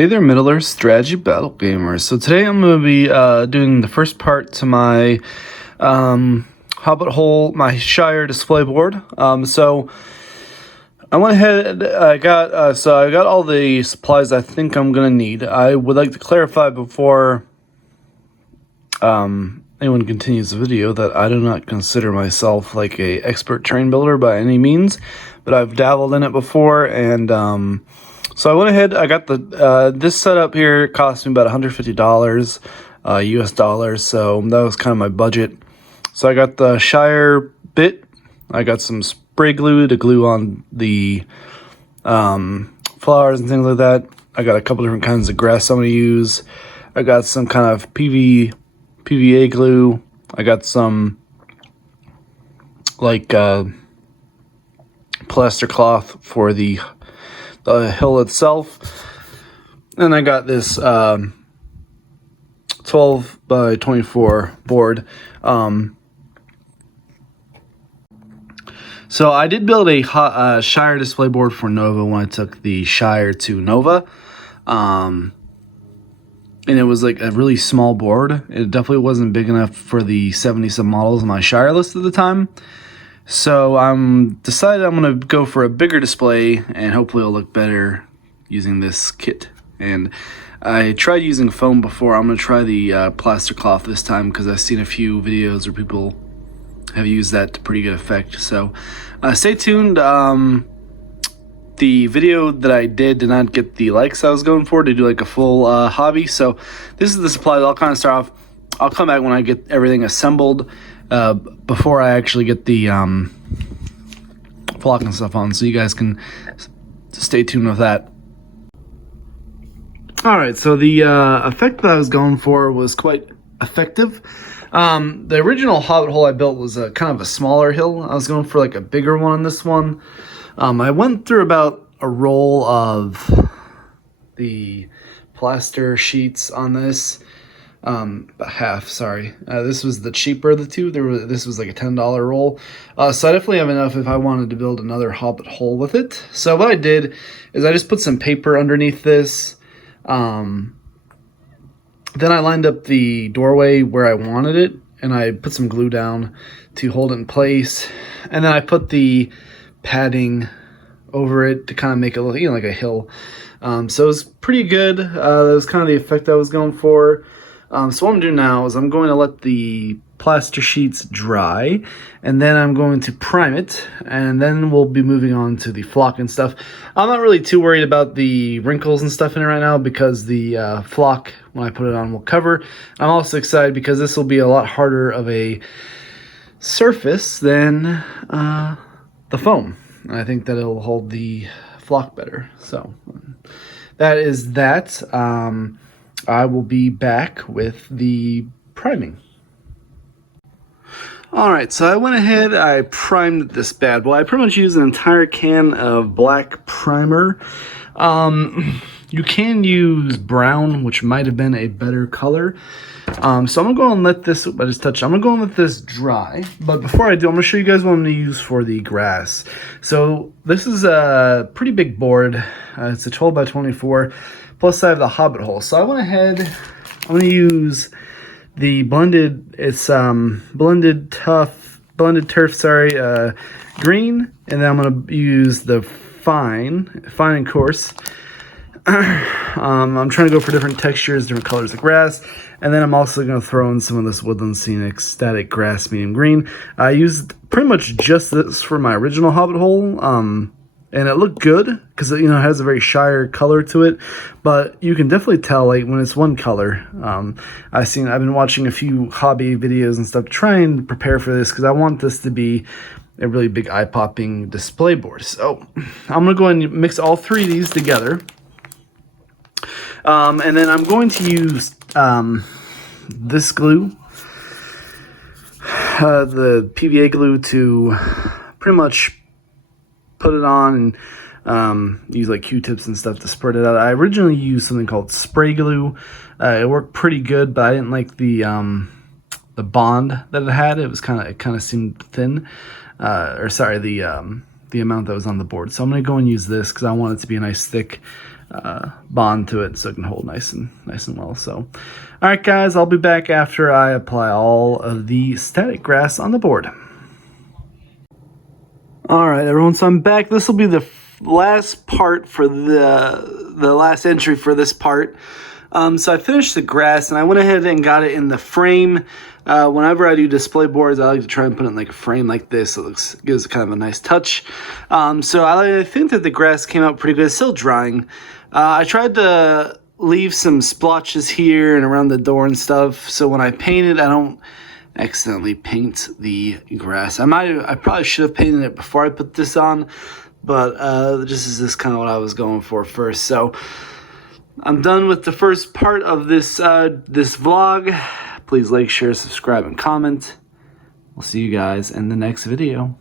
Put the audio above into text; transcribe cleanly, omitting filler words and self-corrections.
Hey there, Middlers, Strategy Battle Gamers. So today I'm going to be doing the first part to my Hobbit-Hole, my Shire display board. So I went ahead, I got all the supplies I think I'm going to need. I would like to clarify before anyone continues the video that I do not consider myself like a expert train builder by any means, but I've dabbled in it before, and so I went ahead, I got the this setup here cost me about $150 US dollars, so that was kind of my budget. So I got the Shire bit, I got some spray glue to glue on the flowers and things like that. I got a couple different kinds of grass I'm going to use. I got some kind of PVA glue. I got some like plaster cloth for the hill itself, and I got this 12 by 24 board. So I did build a Shire display board for Nova when I took the Shire to Nova, and it was like a really small board. It definitely wasn't big enough for the 70-some models on my Shire list at the time. So I'm decided I'm going to go for a bigger display, and hopefully it'll look better using this kit. And I tried using foam before. I'm going to try the plaster cloth this time because I've seen a few videos where people have used that to pretty good effect. So stay tuned. The video that I did not get the likes I was going for to do like a full hobby. So this is the supplies. I'll kind of start off. I'll come back when I get everything assembled. Before I actually get the flock and stuff on, so you guys can stay tuned with that. Alright, so the effect that I was going for was quite effective. The original Hobbit-Hole I built was a kind of a smaller hill. I was going for like a bigger one on this one. I went through about a roll of the plaster sheets on this. About half, sorry. This was the cheaper of the two. This was like a $10 roll. So I definitely have enough if I wanted to build another Hobbit-Hole with it. So what I did is I just put some paper underneath this. Then I lined up the doorway where I wanted it, and I put some glue down to hold it in place. And then I put the padding over it to kind of make it look, like a hill. So it was pretty good. That was kind of the effect I was going for. So what I'm doing now is I'm going to let the plaster sheets dry, and then I'm going to prime it, and then we'll be moving on to the flock and stuff. I'm not really too worried about the wrinkles and stuff in it right now because the flock, when I put it on, will cover. I'm also excited because this will be a lot harder of a surface than the foam. And I think that it'll hold the flock better. So that is that. I will be back with the priming. Alright, so I went ahead, I primed this bad boy. I pretty much used an entire can of black primer. You can use brown, which might have been a better color. So I'm going to go and let this, I'm going to go and let this dry. But before I do, I'm going to show you guys what I'm going to use for the grass. So this is a pretty big board. It's a 12 by 24. Plus I have the Hobbit-Hole. So I went ahead, I'm going to use the blended, it's blended turf, green. And then I'm going to use the fine and coarse. I'm trying to go for different textures, different colors of grass. And then I'm also going to throw in some of this Woodland Scenic Static Grass Medium Green. I used pretty much just this for my original Hobbit-Hole. And it looked good because it has a very Shire color to it, but you can definitely tell like when it's one color. I've been watching a few hobby videos and stuff to try and prepare for this because I want this to be a really big eye-popping display board. So I'm gonna go ahead and mix all three of these together, and then I'm going to use this glue, the PVA glue, to pretty much put it on and use like Q-tips and stuff to spread it out. I originally used something called spray glue. It worked pretty good, but I didn't like the bond that it had. It kind of seemed thin, the amount that was on the board. So I'm gonna go and use this because I want it to be a nice thick bond to it so it can hold nice and well. So, all right, guys, I'll be back after I apply all of the static grass on the board. All right, everyone, so I'm back. This will be the last part for the last entry for this part. So I finished the grass, and I went ahead and got it in the frame. Whenever I do display boards, I like to try and put it in like a frame like this. So it gives kind of a nice touch. So I think that the grass came out pretty good. It's still drying. I tried to leave some splotches here and around the door and stuff, so when I paint it, I don't accidentally paint the grass. I probably should have painted it before I put this on, but this is kind of what I was going for first. So I'm done with the first part of this this vlog. Please like, share, subscribe, and comment. We'll see you guys in the next video.